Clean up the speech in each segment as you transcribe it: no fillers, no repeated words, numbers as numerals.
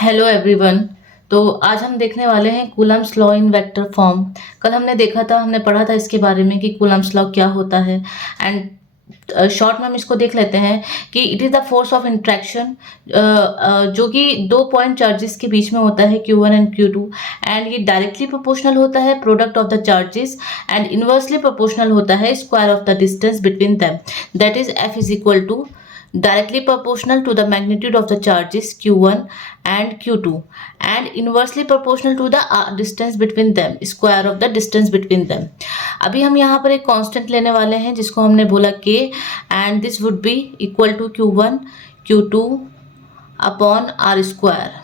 Hello everyone. तो आज हम देखने वाले हैं Coulomb's law in vector form. कल हमने पढ़ा था इसके बारे में कि कूलम्स लॉ क्या होता है। एंड शॉर्ट में हम इसको देख लेते हैं कि it is the force of interaction जो कि दो पॉइंट चार्जेस के बीच में होता है Q1 एंड Q2। एंड ये डायरेक्टली प्रोपोर्शनल होता है product of the charges and inversely proportional होता है square of the distance between them. That is F is equal to directly proportional to the magnitude of the charges Q1 and Q2 and inversely proportional to the distance between them, square of the distance between them। अभी हम यहाँ पर एक constant लेने वाले हैं जिसको हमने बोला K and this would be equal to Q1 Q2 upon R square।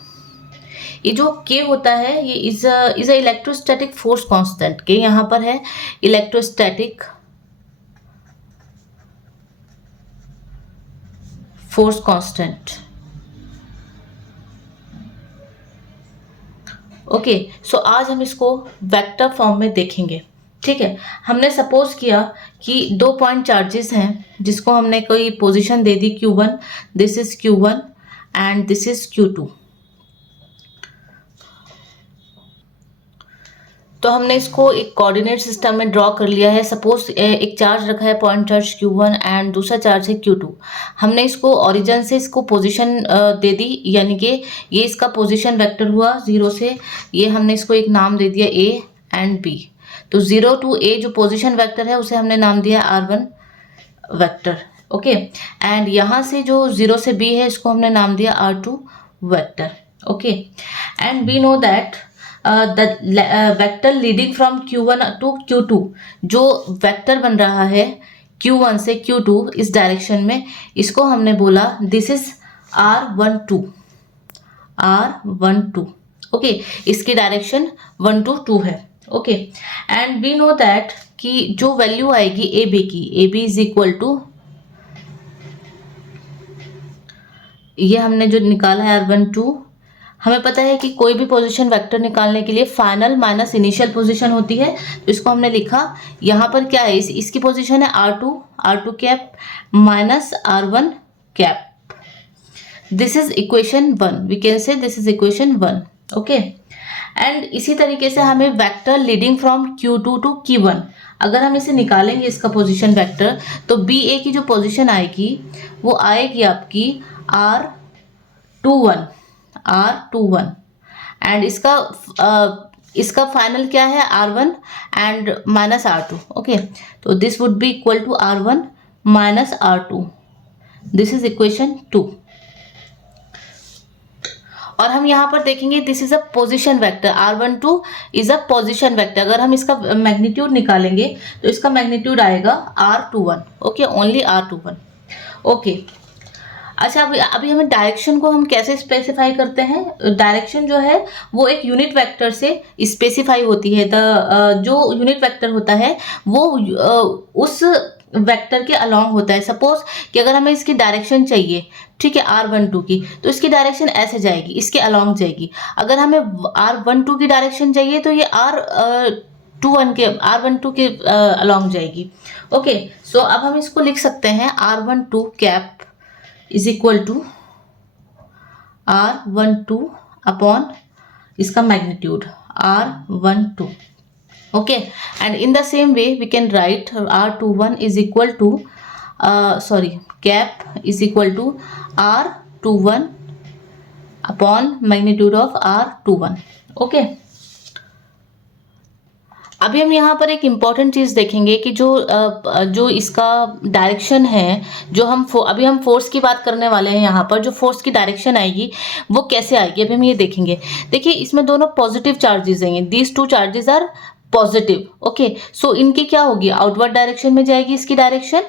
ये जो K होता है ये is a electrostatic force constant. K यहाँ पर है इलेक्ट्रोस्टैटिक फोर्स कांस्टेंट। ओके, सो आज हम इसको वेक्टर फॉर्म में देखेंगे। ठीक है, हमने सपोज किया कि दो पॉइंट चार्जेस हैं जिसको हमने कोई position they the Q1, this is Q1 and this is Q2। तो हमने इसको एक कोऑर्डिनेट सिस्टम में ड्रॉ कर लिया है। सपोज एक चार्ज रखा है पॉइंट चार्ज Q1 एंड दूसरा चार्ज है Q2। हमने इसको ओरिजिन से इसको पोजीशन दे दी, यानी कि ये इसका पोजीशन वेक्टर हुआ 0 से। ये हमने इसको एक नाम दे दिया A एंड B। तो 0 to A जो पोजीशन वेक्टर है उसे हमने नाम दिया R1 वेक्टर। ओके, एंड यहाँ से जो 0 से B है इसको हमने नाम दिया R2 vector. Okay, and we know that the vector leading from Q1 to Q2, जो वेक्टर बन रहा है Q1 से Q2 इस डायरेक्शन में, इसको हमने बोला दिस इज R12। ओके, इसकी डायरेक्शन 1 to 2 है। Okay, and we know that कि जो वैल्यू आएगी AB की, AB इज इक्वल टू, ये हमने जो निकाला है R12। हमें पता है कि कोई भी पोजीशन वेक्टर निकालने के लिए फाइनल माइनस इनिशियल पोजीशन होती है। तो इसको हमने लिखा, यहाँ पर क्या है, इसकी पोजीशन है R2 cap minus R1 cap. This is equation 1, we can say this is equation 1। Okay, and इसी तरीके से हमें vector leading from Q2 to Q1, अगर हम इसे निकालेंगे इसका पोजीशन वेक्टर, तो BA की जो पोजीशन आएगी वो आएगी आपकी R21 एंड इसका फाइनल क्या है R1 and minus R2। Okay, तो this would be equal to R1 minus R2। This is equation 2। और हम यहाँ पर देखेंगे this is a position vector, R12 is a position vector. अगर हम इसका मैग्नीट्यूड निकालेंगे तो इसका मैग्नीट्यूड आएगा R21। Okay, only R21। Okay, अच्छा, अभी हमें डायरेक्शन को हम कैसे स्पेसिफाई करते हैं। डायरेक्शन जो है वो एक यूनिट वेक्टर से स्पेसिफाई होती है। जो यूनिट वेक्टर होता है वो उस वेक्टर के अलोंग होता है। सपोज कि अगर हमें इसकी डायरेक्शन चाहिए, ठीक है, R12 की, तो इसकी डायरेक्शन ऐसे जाएगी, इसके अलोंग जाएगी। अगर हमें R12 की डायरेक्शन चाहिए तो ये R12 के अलोंग जाएगी। ओके, सो अब हम इसको लिख सकते हैं R12 cap is equal to R12 upon इसका magnitude R12। Okay, and in the same way we can write R21 is equal to cap is equal to R21 upon magnitude of R21। Okay, अभी हम यहाँ पर एक important चीज़ देखेंगे कि जो इसका डायरेक्शन है, जो अभी हम फोर्स की बात करने वाले हैं। यहाँ पर जो फोर्स की डायरेक्शन आएगी वो कैसे आएगी, अभी हम ये देखेंगे। देखिए, इसमें दोनों पॉजिटिव चार्जेस हैं, these two charges are positive. Okay, so इनकी क्या होगी, आउटवर्ड डायरेक्शन में जाएगी इसकी direction,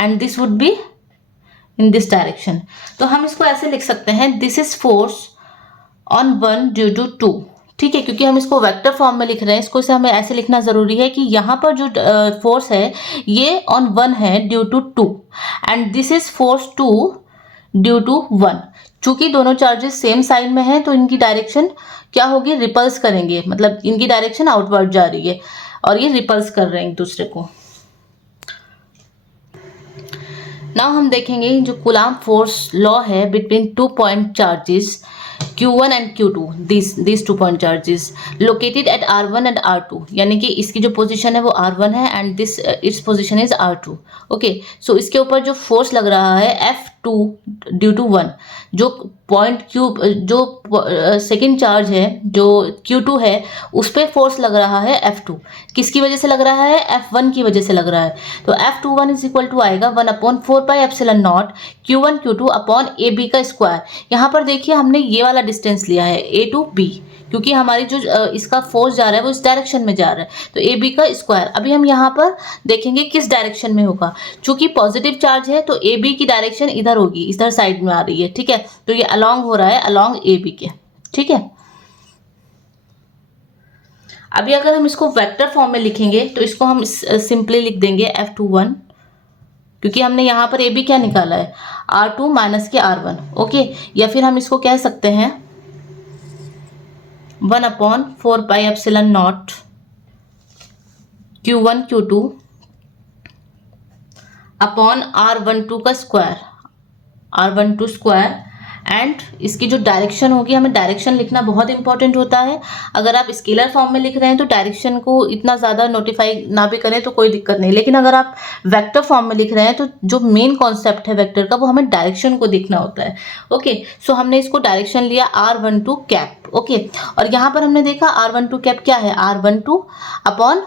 and this would be in this direction. तो हम इसको ऐसे लिख सकते हैं, this is force on 1 due to 2। ठीक है, क्योंकि हम इसको वेक्टर फॉर्म में लिख रहे हैं, इसको से हमें ऐसे लिखना जरूरी है कि यहाँ पर जो फोर्स है ये ऑन 1 है due to 2 and this is force 2 due to 1। चूंकि दोनों चार्जेस सेम साइन में हैं तो इनकी डायरेक्शन क्या होगी, रिपल्स करेंगे, मतलब इनकी डायरेक्शन आउटवर्ड जा रही है और ये रिपल्स कर रहे हैं एक दूसरे को। नाउ हम देखेंगे जो कूलाम फोर्स लॉ है between 2 point charges Q1 and Q2, these 2 point charges located at R1 and R2, यानी कि इसकी जो पोजीशन है वो R1 है and this its position is R2. Okay, so इसके ऊपर जो फोर्स लग रहा है F2 ड्यू टू 1, जो पॉइंट जो सेकेंड चार्ज है जो Q2 है उस पर फोर्स लग रहा है F2. किसकी वजह से लग रहा है? F1 की वजह से लग रहा है. तो F21 इज इक्वल टू आएगा 1/4πε0 Q1 Q2 अपॉन AB का स्क्वायर. यहाँ पर देखिए हमने ये वाला डिस्टेंस लिया है A टू B, क्योंकि हमारी जो इसका फोर्स जा रहा है वो इस डायरेक्शन में जा रहा है, तो AB का स्क्वायर. अभी हम यहाँ पर देखेंगे किस डायरेक्शन में होगा. चूंकि पॉजिटिव चार्ज है तो AB की डायरेक्शन इधर होगी, इधर साइड में आ रही है. ठीक है, तो ये अलोंग हो रहा है अलोंग AB के. ठीक है, अभी अगर हम इसको वेक्टर फॉर्म में लिखेंगे तो इसको हम सिंपली लिख देंगे F21, क्योंकि हमने यहाँ पर AB क्या निकाला है? R2 माइनस के R1. ओके, या फिर हम इसको कह सकते हैं 1/4πε0 Q1 Q2 अपॉन R12 का स्क्वायर, R12 स्क्वायर. एंड इसकी जो डायरेक्शन होगी, हमें डायरेक्शन लिखना बहुत इंपॉर्टेंट होता है. अगर आप स्केलर फॉर्म में लिख रहे हैं तो डायरेक्शन को इतना ज़्यादा नोटिफाई ना भी करें तो कोई दिक्कत नहीं, लेकिन अगर आप वेक्टर फॉर्म में लिख रहे हैं तो जो मेन कॉन्सेप्ट है वेक्टर का वो हमें डायरेक्शन को देखना होता है. ओके, सो हमने इसको डायरेक्शन लिया R12 कैप. ओके, और यहाँ पर हमने देखा R12 कैप क्या है? R12 upon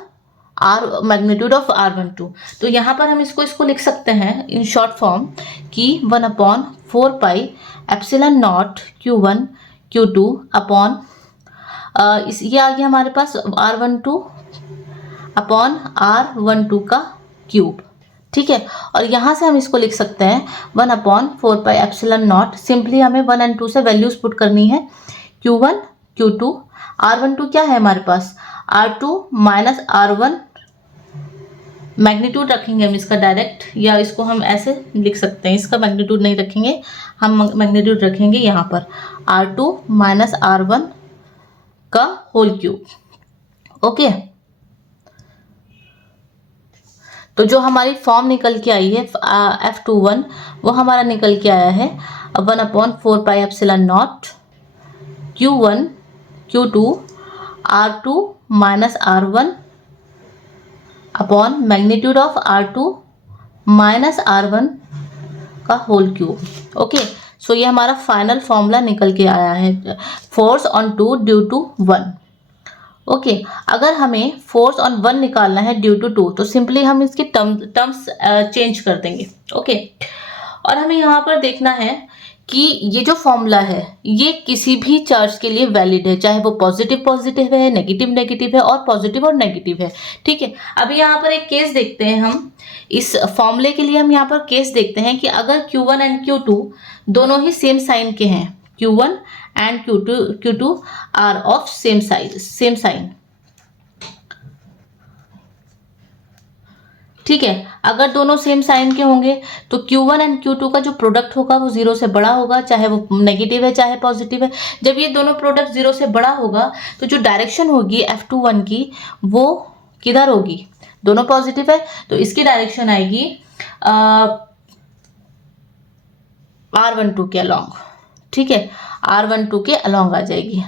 are magnitude of R12. तो यहाँ पर हम इसको लिख सकते हैं इन शॉर्ट फॉर्म कि 1/4πε0 Q1 Q2 अपॉन ये आ गया हमारे पास R12 अपॉन R12 का क्यूब. ठीक है, और यहाँ से हम इसको लिख सकते हैं 1/4πε0. सिंपली हमें 1 और 2 से वैल्यूज पुट करनी है. Q1 Q2 R12 क्या है हमारे पास? R2 minus R1. मैग्नीट्यूड रखेंगे हम इसका डायरेक्ट, या इसको हम ऐसे लिख सकते हैं, इसका मैग्नीट्यूड नहीं रखेंगे, हम मैग्नीट्यूड रखेंगे यहाँ पर R2 माइनस R1 का होल क्यूब. ओके, तो जो हमारी फॉर्म निकल के आई है F21 वो हमारा निकल के आया है 1/4πε0 Q1 Q2 R2 minus R1 upon magnitude of R2 minus R1 का होल क्यूब. ओके, सो ये हमारा फाइनल फॉर्मूला निकल के आया है, force on 2 due to 1. Okay, अगर हमें फोर्स ऑन 1 निकालना है ड्यू टू 2 तो सिंपली हम इसकी टर्म्स चेंज कर देंगे. ओके, और हमें यहाँ पर देखना है कि ये जो फॉर्मूला है ये किसी भी चार्ज के लिए वैलिड है, चाहे वो पॉजिटिव है, नेगेटिव है और पॉजिटिव और नेगेटिव है. ठीक है, अभी यहाँ पर एक केस देखते हैं हम. इस फॉर्मूले के लिए हम यहाँ पर केस देखते हैं कि अगर Q1 एंड Q2 दोनों ही सेम साइन के हैं, Q1 and Q2 are of same sign. ठीक है, अगर दोनों सेम साइन के होंगे तो Q1 एंड Q2 का जो प्रोडक्ट होगा वो 0 से बड़ा होगा, चाहे वो नेगेटिव है चाहे पॉजिटिव है. जब ये दोनों प्रोडक्ट 0 से बड़ा होगा तो जो डायरेक्शन होगी F21 की वो किधर होगी? दोनों पॉजिटिव है तो इसकी डायरेक्शन आएगी R12 के अलोंग. ठीक है, R12 के अलोंग आ जाएगी.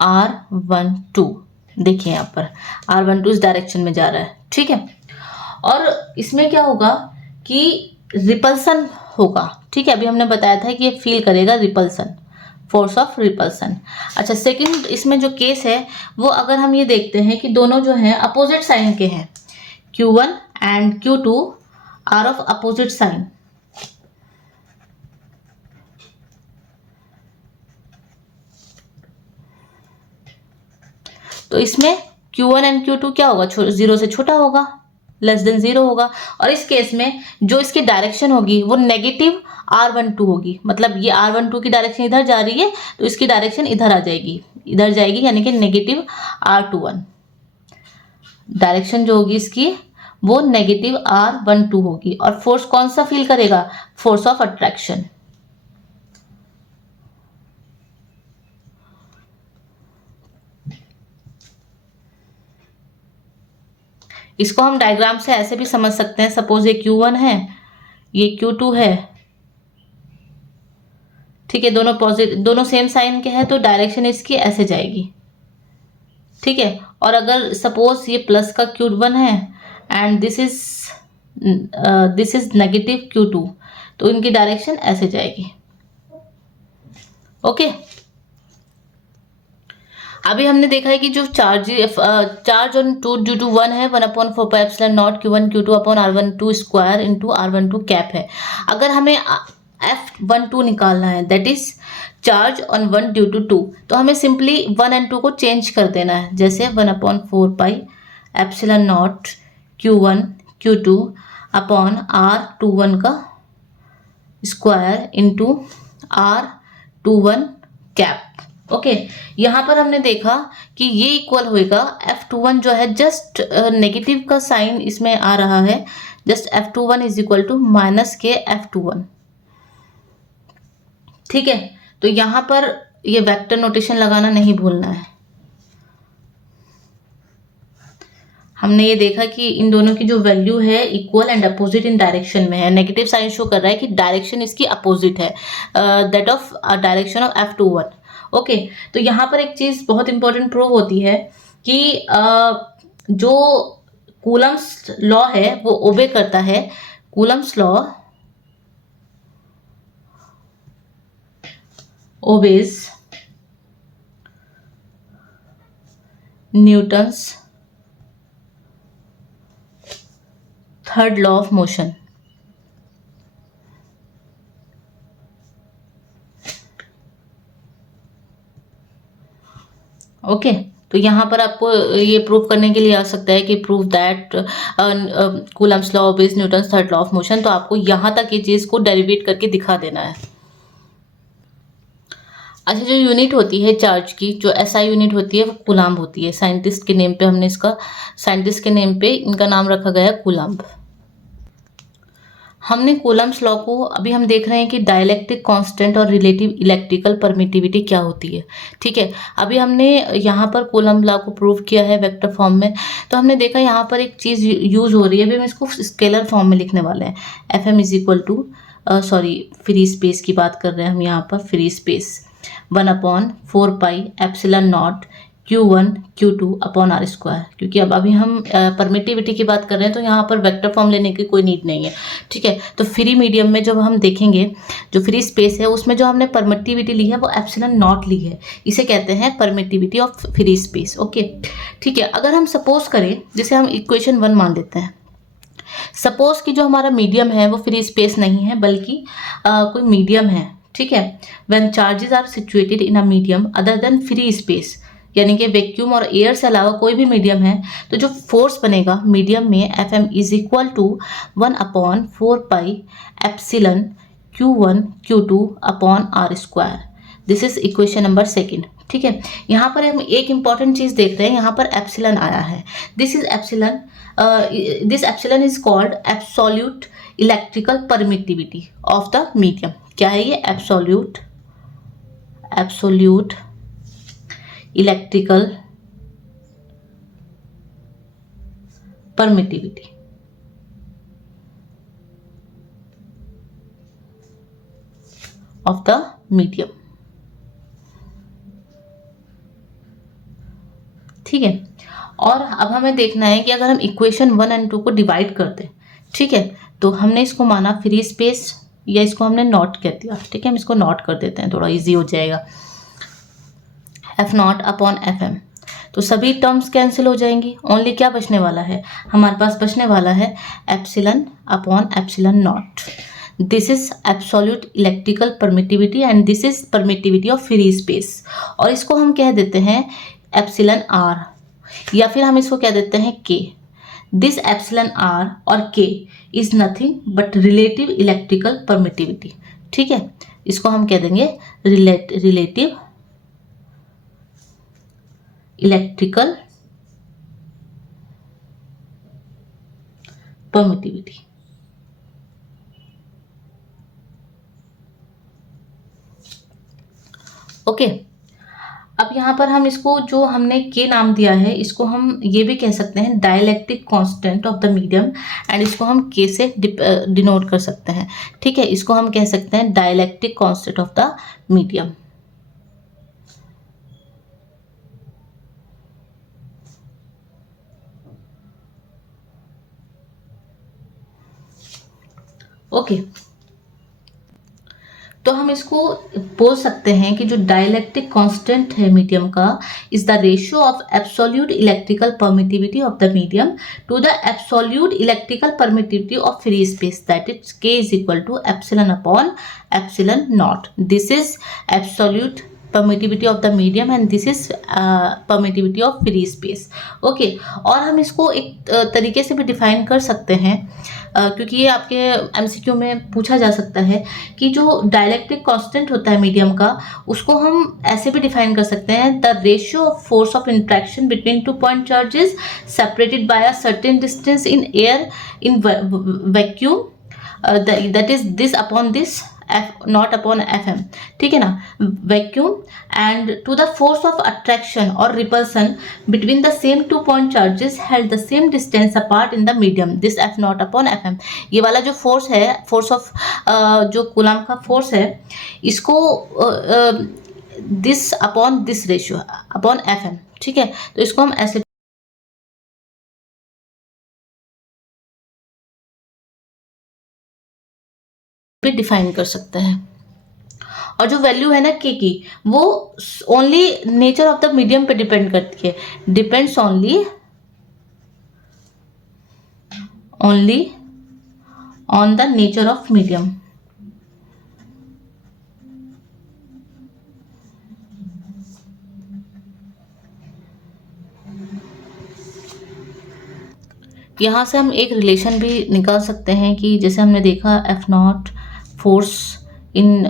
R12 देखिए यहाँ पर R12 इस डायरेक्शन में जा रहा है. ठीक है, और इसमें क्या होगा कि रिपल्सन होगा. ठीक है, अभी हमने बताया था कि ये फील करेगा रिपल्सन, फोर्स ऑफ रिपल्सन. अच्छा, सेकंड इसमें जो केस है वो अगर हम ये देखते हैं कि दोनों जो हैं अपोजिट साइन के हैं, Q1 and Q2 are of opposite sign. तो इसमें Q1 एंड Q2 क्या होगा? 0 से छोटा होगा, लेस देन 0 होगा. और इस केस में जो इसकी डायरेक्शन होगी वो नेगेटिव R12 होगी. मतलब ये R12 की डायरेक्शन इधर जा रही है तो इसकी डायरेक्शन इधर आ जाएगी, इधर जाएगी, यानी कि नेगेटिव R21. डायरेक्शन जो होगी इसकी वो नेगेटिव R12 होगी. और फोर्स कौन सा फील करेगा? Force of attraction. इसको हम डायग्राम से ऐसे भी समझ सकते हैं, सपोज ये Q1 है, ये Q2 है, ठीक है, दोनों पॉजिटिव, दोनों सेम साइन के हैं तो डायरेक्शन इसकी ऐसे जाएगी, ठीक है। और अगर सपोज ये प्लस का Q1 है and this is negative Q2, तो इनकी डायरेक्शन ऐसे जाएगी, ओके। अभी हमने देखा है कि जो चार्ज ऑन 2 ड्यू टू 1 है 1/4 Q1 Q2 upon R12 square into R12 cap है। अगर हमें F12 निकालना है, that is charge on 1 due to 2, तो हमें सिंपली 1 एंड 2 को चेंज कर देना है, जैसे 1/4 Q1 Q2 अपॉन R21 का square into R21 cap, okay. यहाँ पर हमने देखा कि ये इक्वल होएगा F21 जो है, जस्ट नेगेटिव का साइन इसमें आ रहा है, just F21 is equal to minus के F21, ठीक है। तो यहाँ पर ये वेक्टर नोटेशन लगाना नहीं भूलना है। हमने ये देखा कि इन दोनों की जो वैल्यू है equal and opposite in direction में है। नेगेटिव साइन शो कर रहा है कि डायरेक्शन इसकी अपोजिट है, that of direction of F21, okay. तो यहाँ पर एक चीज बहुत इंपॉर्टेंट प्रूव होती है कि जो कूलम्स लॉ है वो ओबे करता है, Coulomb's law obeys Newton's third law of motion, okay. तो यहाँ पर आपको ये प्रूव करने के लिए आ सकता है कि prove that Coulomb's law obeys Newton's third law of motion, तो आपको यहाँ तक ये चीज को डेरिवेट करके दिखा देना है। अच्छा, जो यूनिट होती है चार्ज की, जो एसआई यूनिट होती है वो कूलाम्ब होती है। साइंटिस्ट के नेम पे हमने इसका, साइंटिस्ट के नेम पे इनका नाम रखा गया है कूलाम्ब। हमने कूलम्स लॉ को, अभी हम देख रहे हैं कि डाइलेक्ट्रिक कांस्टेंट और रिलेटिव इलेक्ट्रिकल परमिटिविटी क्या होती है, ठीक है। अभी हमने यहाँ पर कूलम्ब लॉ को प्रूव किया है वेक्टर फॉर्म में, तो हमने देखा यहाँ पर एक चीज़ यूज हो रही है। अभी हम इसको स्केलर फॉर्म में लिखने वाले हैं। FM is equal to, sorry, free space की बात कर रहे हैं हम यहाँ पर, free space 1/4πε0 Q1 Q2 upon R square, क्योंकि अब अभी हम परमिटिविटी की बात कर रहे हैं तो यहाँ पर वेक्टर फॉर्म लेने की कोई नीड नहीं है, ठीक है। तो फ्री मीडियम में जब हम देखेंगे, जो फ्री स्पेस है उसमें जो हमने परमिटिविटी ली है वो ε0 ली है, इसे कहते हैं permittivity of free space, okay, ठीक है। अगर हम सपोज करें, जैसे हम इक्वेशन 1 मान लेते हैं, सपोज कि जो हमारा मीडियम है वो फ्री स्पेस नहीं है बल्कि कोई मीडियम है, ठीक है। When charges are situated in a medium other than free space, यानी कि वैक्यूम और एयर से अलावा कोई भी मीडियम है, तो जो फोर्स बनेगा मीडियम में FM is equal to 1/4πε Q1 Q2 upon R square. This is equation number 2, ठीक है। यहाँ पर हम एक इंपॉर्टेंट चीज देख रहे हैं, यहाँ पर एप्सिलन आया है। This is epsilon, this epsilon is called absolute electrical permittivity of the medium. क्या है ये? Absolute electrical permittivity, of the medium, ठीक है। और अब हमें देखना है कि अगर हम इक्वेशन 1 एंड 2 को डिवाइड कर दें, ठीक है, तो हमने इसको माना फ्री स्पेस, या इसको हमने नॉट कह दिया, ठीक है। हम इसको नॉट कर देते हैं, थोड़ा इजी हो जाएगा। F0 अपॉन FM, तो सभी टर्म्स कैंसिल हो जाएंगी। ओनली क्या बचने वाला है? हमारे पास बचने वाला है epsilon upon epsilon naught. This is absolute electrical permittivity and this is permittivity of free space, और इसको हम कह देते हैं एप्सिलन R, या फिर हम इसको कह देते हैं K। दिस एप्सिलन R और K is nothing but relative electrical permittivity, ठीक है। इसको हम कह देंगे रिलेटिव इलेक्ट्रिकल परमिटिविटी, ओके। अब यहाँ पर हम इसको जो हमने के नाम दिया है, इसको हम ये भी कह सकते हैं dielectric constant of the medium, and इसको हम के से डिनोट कर सकते हैं। ठीक है, इसको हम कह सकते हैं dielectric constant of the medium. Okay, तो हम इसको बोल सकते हैं कि जो डाइलेक्ट्रिक कांस्टेंट है मीडियम का is the ratio of absolute electrical permittivity of the medium to the absolute electrical permittivity of free space, that is K is equal to epsilon upon epsilon naught. This is absolute permittivity of the medium and this is permittivity of free space। Okay, और हम इसको एक तरीके से भी define कर सकते हैं क्योंकि ये आपके एमसीक्यू में पूछा जा सकता है कि जो डायलैक्ट्रिक कांस्टेंट होता है मीडियम का, उसको हम ऐसे भी डिफाइन कर सकते हैं the ratio of force of interaction between two point charges separated by a certain distance in air in vacuum, that is this upon this F naught upon F M. ठीक है ना, vacuum and to the force of attraction और repulsion between the same two point charges held the same distance apart in the medium, this F naught upon F M. ये वाला जो force है, force of जो Coulomb का force है, इसको this upon this ratio upon F M. ठीक है, तो इसको हम ऐसे भी डिफाइन कर सकते हैं। और जो वैल्यू है ना के की, वो only nature of the medium पे डिपेंड करती है, depends only on the nature of medium. यहाँ से हम एक रिलेशन भी निकाल सकते हैं कि जैसे हमने देखा F not force in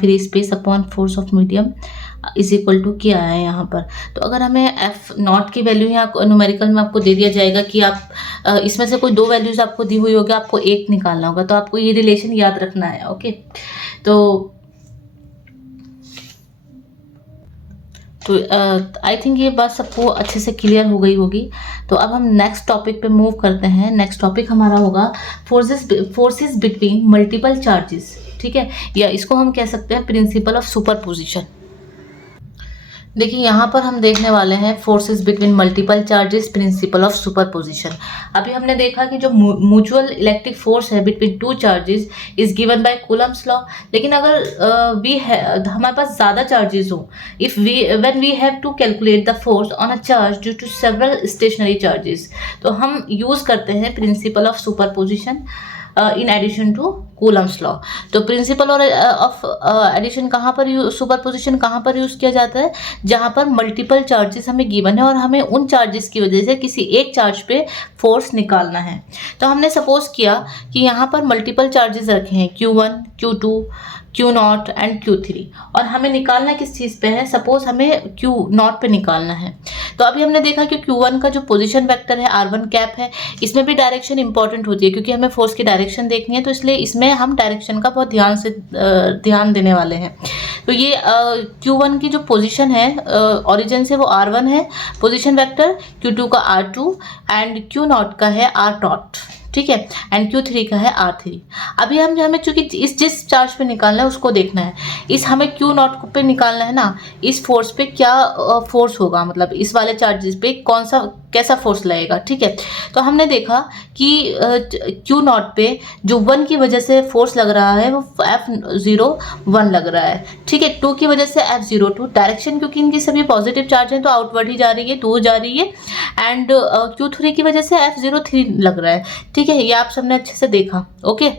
free space upon force of medium is equal to क्या है यहाँ पर। तो अगर हमें एफ नॉट की वैल्यू यहाँ न्यूमेरिकल में आपको दे दिया जाएगा कि आप इसमें से कोई दो वैल्यूज आपको दी हुई होगी, आपको एक निकालना होगा, तो आपको ये रिलेशन याद रखना है। ओके, तो आई थिंक ये बात सबको अच्छे से क्लियर हो गई होगी। तो अब हम नेक्स्ट टॉपिक पे मूव करते हैं। नेक्स्ट टॉपिक हमारा होगा फोर्सेस बिटवीन मल्टीपल चार्जेस। ठीक है, या इसको हम कह सकते हैं प्रिंसिपल ऑफ सुपरपोजिशन। देखिए यहाँ पर हम देखने वाले हैं forces between multiple charges, principle of superposition. अभी हमने देखा कि जो म्यूचुअल इलेक्ट्रिक फोर्स है between two charges is given by Coulomb's law. लेकिन अगर हमारे पास ज़्यादा चार्जेस हो, if we when we have to calculate the force on a charge due to several stationary charges, तो हम यूज़ करते हैं principle of superposition in addition to Coulomb's law. तो प्रिंसिपल ऑफ एडिशन कहाँ पर सुपरपोजिशन कहाँ पर यूज़ किया जाता है, जहाँ पर मल्टीपल चार्जेस हमें गिवन है और हमें उन चार्जेस की वजह से किसी एक चार्ज पे फोर्स निकालना है। तो हमने सपोज किया कि यहाँ पर मल्टीपल चार्जेस रखे हैं Q1, Q2, Q0 and Q3, और हमें निकालना किस चीज़ पे है, सपोज हमें Q0 पे निकालना है। तो अभी हमने देखा कि Q1 का जो पोजीशन वेक्टर है R1 कैप है, इसमें भी डायरेक्शन इंपॉर्टेंट होती है क्योंकि हमें फोर्स की डायरेक्शन देखनी है, तो इसलिए इसमें हम डायरेक्शन का बहुत ध्यान देने वाले हैं। तो ये Q1 की जो पोजीशन है ओरिजिन से वो R1 है पोजीशन वेक्टर, Q2 का R2 एंड Q0 का है R0। ठीक है, एंड Q3 का है R3। अभी हमें चूंकि इस जिस चार्ज पे निकालना है उसको देखना है, इस हमें Q0 पे निकालना है ना, इस फोर्स पे क्या फोर्स होगा, मतलब इस वाले चार्जेस पे कौन सा कैसा फोर्स लगेगा। ठीक है, तो हमने देखा कि Q0 पे जो 1 की वजह से फोर्स लग रहा है वो F01 लग रहा है। ठीक है, 2 की वजह से F02, डायरेक्शन क्योंकि इनकी सभी पॉजिटिव चार्ज हैं तो आउटवर्ड ही जा रही है, दूर जा रही है, एंड Q3 की वजह से F03 लग रहा है। ठीक है, ये आप सबने अच्छे से देखा। ओके,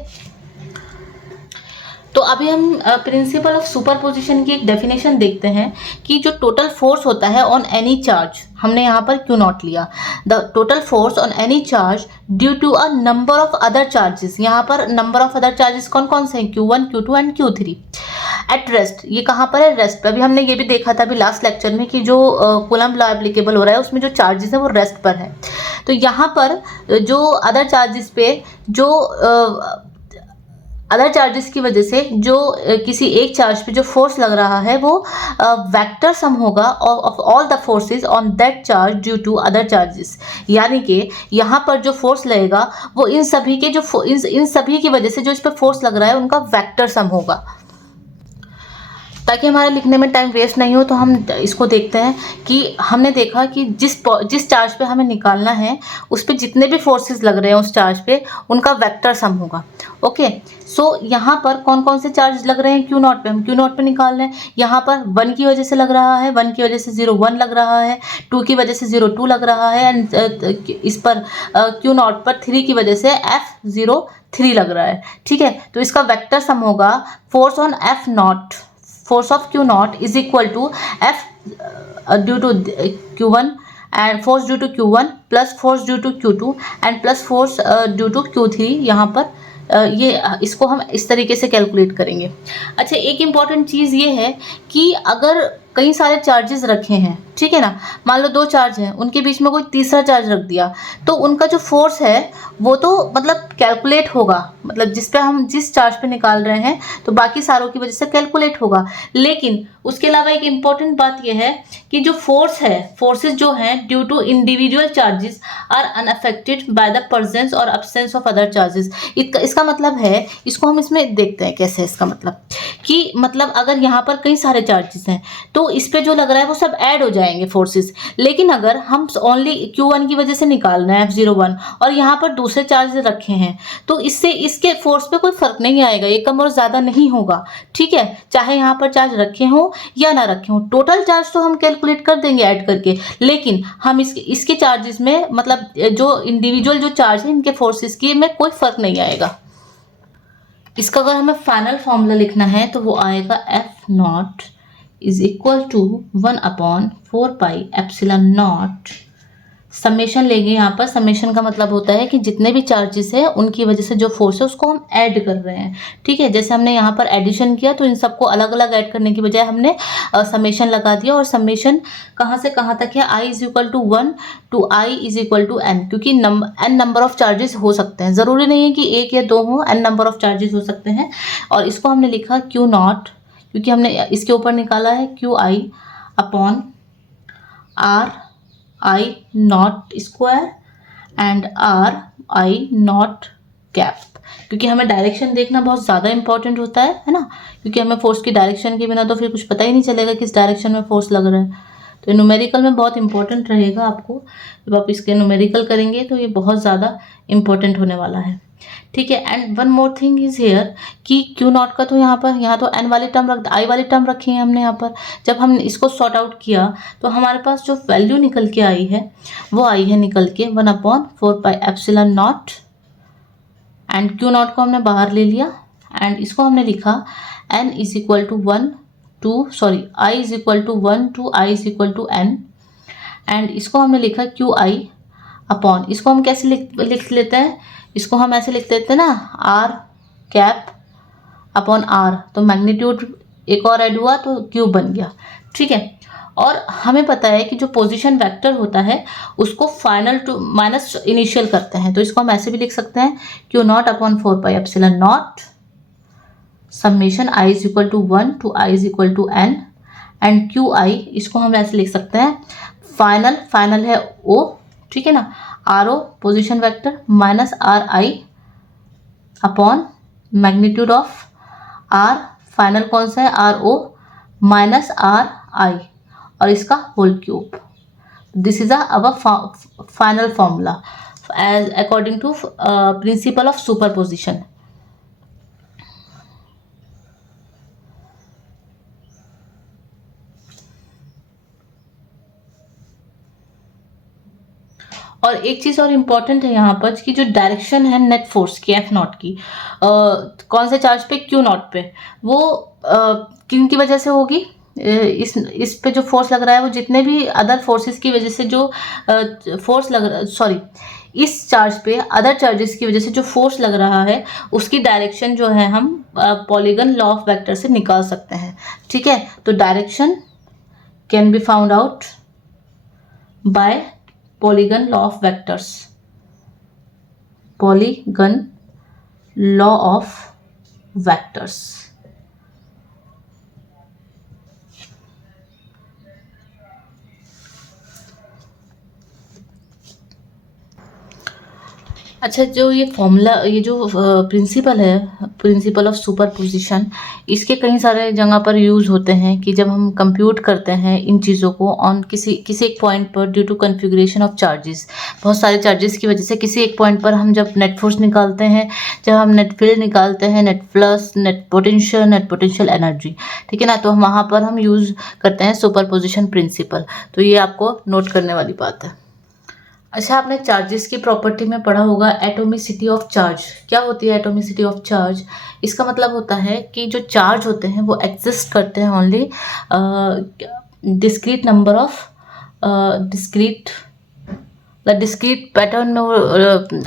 तो अभी हम प्रिंसिपल ऑफ सुपरपोजिशन की एक डेफिनेशन देखते हैं कि जो टोटल फोर्स होता है ऑन एनी चार्ज, हमने यहाँ पर Q0 लिया, the total force on any charge due to a number of other charges. यहाँ पर नंबर ऑफ अदर चार्जेस कौन कौन से हैं, Q1, Q2 and Q3 at rest. ये कहाँ पर है, रेस्ट पर। अभी हमने ये भी देखा था अभी लास्ट लेक्चर में कि जो कूलम्ब लॉ एप्लीकेबल हो रहा है उसमें जो चार्जेस है वो रेस्ट पर है। तो यहाँ पर जो अदर चार्जेस पे जो अदर चार्जेस की वजह से जो किसी एक चार्ज पे जो फोर्स लग रहा है वो वेक्टर सम होगा of all the forces on that charge due to other charges. यानी कि यहाँ पर जो फोर्स लगेगा वो इन सभी के जो इन सभी की वजह से जो इस पर फोर्स लग रहा है उनका वेक्टर सम होगा। ताकि हमारे लिखने में टाइम वेस्ट नहीं हो तो हम इसको देखते हैं कि हमने देखा कि जिस चार्ज पे हमें निकालना है उस पर जितने भी फोर्सेस लग रहे हैं उस चार्ज पे उनका वेक्टर सम होगा। ओके, सो यहाँ पर कौन कौन से चार्ज लग रहे हैं क्यू नॉट पे, हम क्यू नॉट पे निकाल रहे हैं। यहाँ पर 1 की वजह से लग रहा है, 1 की वजह से 0.1 लग रहा है, 2 की वजह से 0.2 लग रहा है एंड इस पर क्यू नॉट पर 3 की वजह से F03 लग रहा है। ठीक है, तो इसका वेक्टर सम होगा force on F not, force of Q naught is equal to F due to Q1 and force due to Q1 plus force due to Q2 and plus force due to Q3। यहाँ पर ये इसको हम इस तरीके से calculate करेंगे। अच्छा, एक इम्पॉर्टेंट चीज़ ये है कि अगर कई सारे चार्जेस रखे हैं, ठीक है ना, मान लो 2 चार्ज हैं, उनके बीच में कोई तीसरा चार्ज रख दिया तो उनका जो फोर्स है वो तो मतलब कैलकुलेट होगा, मतलब जिस पे हम जिस चार्ज पे निकाल रहे हैं तो बाकी सारों की वजह से कैलकुलेट होगा। लेकिन उसके अलावा एक इम्पॉर्टेंट बात यह है कि जो फोर्स है, फोर्सेस जो हैं due to individual charges are unaffected by the presence और अब्सेंस ऑफ अदर चार्जेस। इसका मतलब है, इसको हम इसमें देखते हैं कैसे, इसका मतलब कि मतलब अगर यहाँ पर कई सारे चार्जेस हैं तो इस पे जो लग रहा है वो सब ऐड हो जाएंगे फोर्सेस। लेकिन अगर हम ओनली Q1 की वजह से निकाल रहे हैं F01 और यहाँ पर दूसरे चार्ज रखे हैं तो इससे इसके फोर्स पे कोई फर्क नहीं आएगा, ये कम और ज़्यादा नहीं होगा। ठीक है, चाहे यहाँ पर चार्ज रखे हों या ना रखे हों, टोटल चार्ज तो हम कैलकुलेट कर देंगे ऐड करके, लेकिन हम इसके चार्जेस में मतलब जो इंडिविजुअल जो चार्ज है इनके फोर्सेस की में कोई फर्क नहीं आएगा। इसका अगर हमें फाइनल फॉर्मूला लिखना है तो वो आएगा F naught is equal to 1/4πε0। Summation लेंगे, यहाँ पर समेशन का मतलब होता है कि जितने भी चार्जेस है उनकी वजह से जो फोर्स है उसको हम ऐड कर रहे हैं। ठीक है, जैसे हमने यहाँ पर एडिशन किया तो इन सबको अलग अलग ऐड करने की बजाय हमने समेशन लगा दिया। और समेशन कहाँ से कहाँ तक है, I is equal to 1 to I is equal to n, क्योंकि n नंबर ऑफ चार्जेस हो सकते हैं, ज़रूरी नहीं है कि 1 या 2 हो, n नंबर ऑफ चार्जेस हो सकते हैं। और इसको हमने लिखा Q नॉट, क्योंकि हमने इसके ऊपर निकाला है QI upon RI not square and RI not cap, क्योंकि हमें डायरेक्शन देखना बहुत ज़्यादा इंपॉर्टेंट होता है ना, क्योंकि हमें फोर्स की डायरेक्शन के बिना तो फिर कुछ पता ही नहीं चलेगा किस डायरेक्शन में फोर्स लग रहा है। तो न्यूमेरिकल में बहुत इंपॉर्टेंट रहेगा आपको, जब आप इसके न्यूमेरिकल करेंगे तो ये बहुत ज़्यादा इंपॉर्टेंट होने वाला है। ठीक है, and one more thing is here कि Q नॉट का तो यहाँ तो n वाली टर्म I वाली टर्म रखी है हमने यहाँ पर। जब हमने इसको सॉर्ट आउट किया तो हमारे पास जो वैल्यू निकल के आई है वो आई है निकल के 1/4πε0 एंड Q नॉट को हमने बाहर ले लिया एंड इसको हमने लिखा n is equal to 1 to I is equal to 1 to I is equal to n and इसको हमने लिखा QI अपॉन, इसको हम कैसे लिख लेते हैं, इसको हम ऐसे लिख देते हैं ना, R कैप अपॉन R, तो मैग्नीट्यूड एक और ऐड हुआ तो क्यूब बन गया। ठीक है, और हमें पता है कि जो पोजीशन वेक्टर होता है उसको फाइनल टू माइनस इनिशियल करते हैं, तो इसको हम ऐसे भी लिख सकते हैं Q naught upon 4πε0 summation I is equal to 1 to I is equal to n and QI, इसको हम ऐसे लिख सकते हैं फाइनल है O, ठीक है ना, RO position vector minus RI upon magnitude of R, final कौन सा है RO माइनस RI और इसका whole cube. This is our final formula as according to principle of superposition. और एक चीज़ और इम्पॉर्टेंट है यहाँ पर कि जो डायरेक्शन है नेट फोर्स की F नॉट की कौन से चार्ज पे, Q नॉट पे, वो किन की वजह से होगी, इस पे जो फोर्स लग रहा है वो जितने भी अदर फोर्सेस की वजह से जो फोर्स लग रहा इस चार्ज पे अदर चार्जेस की वजह से जो फोर्स लग रहा है उसकी डायरेक्शन जो है हम पॉलीगन लॉ ऑफ वेक्टर से निकाल सकते हैं। ठीक है, तो direction can be found out by polygon law of vectors, polygon law of vectors. अच्छा, जो ये फॉर्मूला, ये जो प्रिंसिपल है, प्रिंसिपल ऑफ सुपरपोजिशन, इसके कई सारे जगह पर यूज़ होते हैं कि जब हम कंप्यूट करते हैं इन चीज़ों को ऑन किसी एक पॉइंट पर due to configuration of charges, बहुत सारे चार्जेस की वजह से किसी एक पॉइंट पर हम जब नेट फोर्स निकालते हैं, जब हम नेट फील्ड निकालते हैं, net flux, net potential energy, ठीक है ना, तो वहाँ पर हम यूज़ करते हैं सुपरपोजिशन प्रिंसिपल। तो ये आपको नोट करने वाली बात है। अच्छा, आपने चार्जेस की प्रॉपर्टी में पढ़ा होगा एटोमिसिटी ऑफ चार्ज। क्या होती है एटोमिसिटी ऑफ चार्ज? इसका मतलब होता है कि जो चार्ज होते हैं वो एग्जिस्ट करते हैं only discrete number of discrete pattern में वो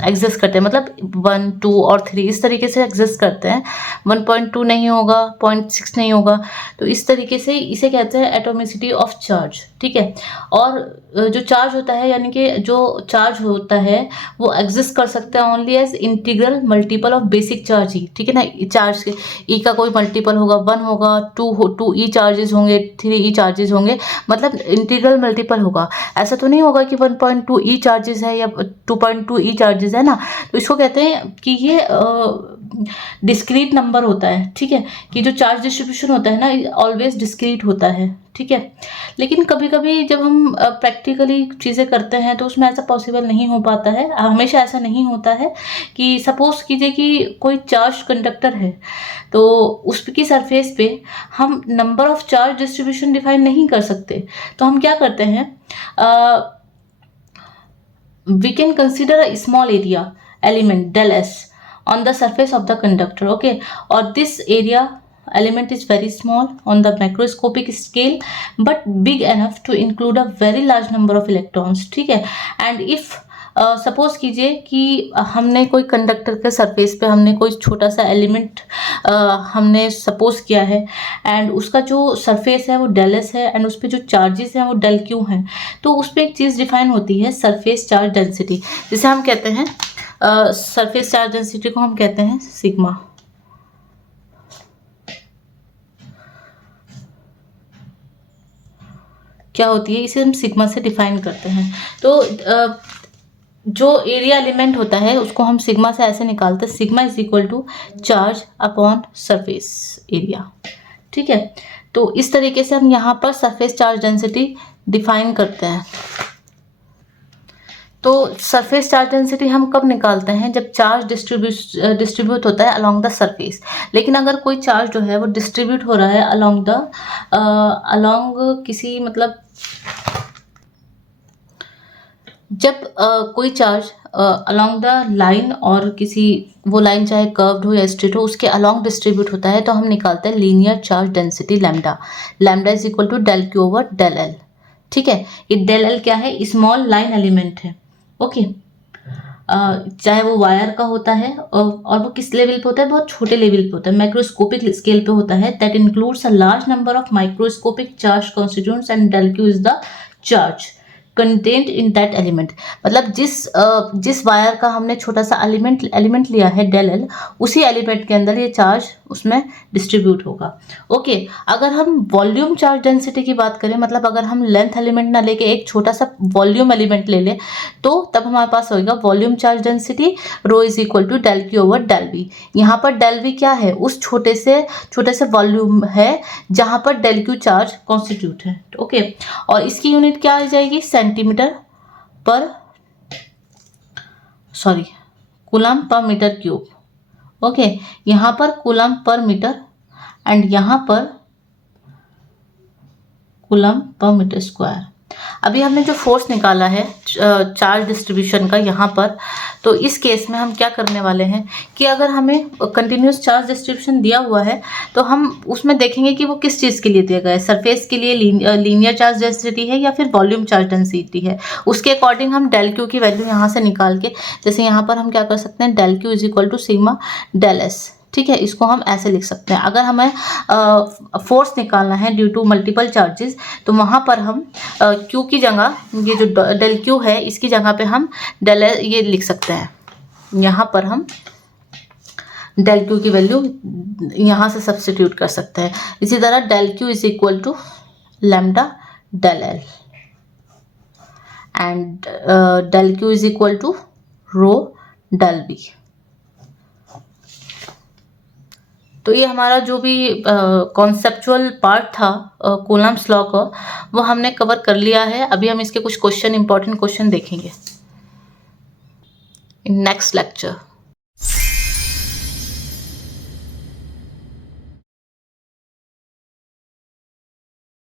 एग्जिस्ट करते हैं, मतलब 1, 2 और 3 इस तरीके से एग्जिस्ट करते हैं। 1.2 नहीं होगा, 0.6 नहीं होगा, तो इस तरीके से इसे कहते हैं एटोमिसिटी ऑफ चार्ज, ठीक है। और जो चार्ज होता है, यानी कि जो चार्ज होता है वो एग्जिस्ट कर सकता है only as integral multiple of basic charge ही, ठीक है ना। चार्ज के ई का कोई मल्टीपल होगा, 1 होगा, 2 ई चार्जेस होंगे, 3 ई चार्जेस होंगे, मतलब इंटीग्रल मल्टीपल होगा। ऐसा तो नहीं होगा कि 1.2 ई चार्जेस है या 2.2 ई चार्जेस है ना। तो इसको कहते हैं कि ये डिस्क्रीट नंबर होता है, ठीक है, कि जो चार्ज डिस्ट्रीब्यूशन होता है ना ऑलवेज डिस्क्रीट होता है, ठीक है। लेकिन कभी कभी जब हम प्रैक्टिकली चीज़ें करते हैं तो उसमें ऐसा पॉसिबल नहीं हो पाता है, हमेशा ऐसा नहीं होता है। कि सपोज कीजिए कि कोई चार्ज कंडक्टर है, तो उसकी सरफेस पे हम number of charge distribution define नहीं कर सकते, तो हम क्या करते हैं, we can consider a small area element del s on the surface of the conductor, okay, or this area element is very small on the macroscopic scale but big enough to include a very large number of electrons, ठीक है। and if suppose कीजिए कि हमने कोई conductor के surface पे हमने कोई छोटा सा एलिमेंट हमने सपोज किया है, एंड उसका जो सरफेस है वो डेल एस है, एंड उस पर जो चार्जेस हैं वो डेल क्यू हैं। तो उस पर एक चीज़ डिफाइन होती है सरफेस चार्ज डेंसिटी, जिसे हम कहते हैं सरफेस चार्ज डेंसिटी को हम कहते हैं सिग्मा। क्या होती है, इसे हम सिग्मा से डिफाइन करते हैं। तो जो एरिया एलिमेंट होता है उसको हम सिग्मा से ऐसे निकालते हैं, sigma is equal to charge upon surface area, ठीक है। तो इस तरीके से हम यहाँ पर सरफेस चार्ज डेंसिटी डिफाइन करते हैं। तो सरफेस चार्ज डेंसिटी हम कब निकालते हैं, जब चार्ज डिस्ट्रीब्यूट होता है अलोंग द सरफेस। लेकिन अगर कोई चार्ज जो है वो डिस्ट्रीब्यूट हो रहा है अलोंग किसी, मतलब जब कोई चार्ज अलोंग द लाइन, और किसी वो लाइन चाहे कर्व्ड हो या स्ट्रेट हो, उसके अलोंग डिस्ट्रीब्यूट होता है, तो हम निकालते हैं linear charge density lambda. Lambda is equal to del Q over del L, ठीक है। ये डेल एल क्या है, स्मॉल लाइन एलिमेंट है, ओके। चाहे वो वायर का होता है और वो किस लेवल पे होता है, बहुत छोटे लेवल पे होता है, माइक्रोस्कोपिक स्केल पे होता है, that includes a large number of microscopic charge constituents and del Q is the charge content in that element. मतलब जिस वायर का हमने छोटा सा एलिमेंट लिया है डेल एल, उसी एलिमेंट के अंदर ये चार्ज उसमें डिस्ट्रीब्यूट होगा, ओके। अगर हम वॉल्यूम चार्ज डेंसिटी की बात करें, मतलब अगर हम लेंथ एलिमेंट ना लेके एक छोटा सा वॉल्यूम एलिमेंट ले लें, तो तब हमारे पास होगा volume charge density rho is equal to del Q over del V. यहाँ पर डेल वी क्या है, उस छोटे से वॉल्यूम है जहाँ पर डेल क्यू चार्ज कॉन्स्टिट्यूट है, ओके। और इसकी यूनिट क्या आ जाएगी, coulomb per metre cube, okay. यहाँ पर कूलम पर मीटर एंड यहाँ पर कूलम पर मीटर स्क्वायर। अभी हमने जो फोर्स निकाला है चार्ज डिस्ट्रीब्यूशन का यहाँ पर, तो इस केस में हम क्या करने वाले हैं कि अगर हमें कंटिन्यूस चार्ज डिस्ट्रीब्यूशन दिया हुआ है, तो हम उसमें देखेंगे कि वो किस चीज़ के लिए दिया गया है, सरफेस के लिए लीनियर चार्ज डेंसिटी है या फिर वॉल्यूम चार्ज डेंसिटी है। उसके अकॉर्डिंग हम डेल क्यू की वैल्यू यहाँ से निकाल के, जैसे यहाँ पर हम क्या कर सकते हैं, del Q is equal to sigma del S, ठीक है। इसको हम ऐसे लिख सकते हैं। अगर हमें फोर्स निकालना है ड्यू टू मल्टीपल चार्जेस, तो वहाँ पर हम क्यू की जगह, ये जो डेल क्यू है इसकी जगह पे हम डेल ये लिख सकते हैं। यहाँ पर हम डेल क्यू की वैल्यू यहाँ से सब्स्टिट्यूट कर सकते हैं। इसी तरह del Q is equal to lambda del L and del Q is equal to rho del B. तो ये हमारा जो भी कॉन्सेप्चुअल पार्ट था कूलम्ब्स लॉ का, वो हमने कवर कर लिया है। अभी हम इसके कुछ क्वेश्चन, इंपॉर्टेंट क्वेश्चन देखेंगे इन नेक्स्ट लेक्चर।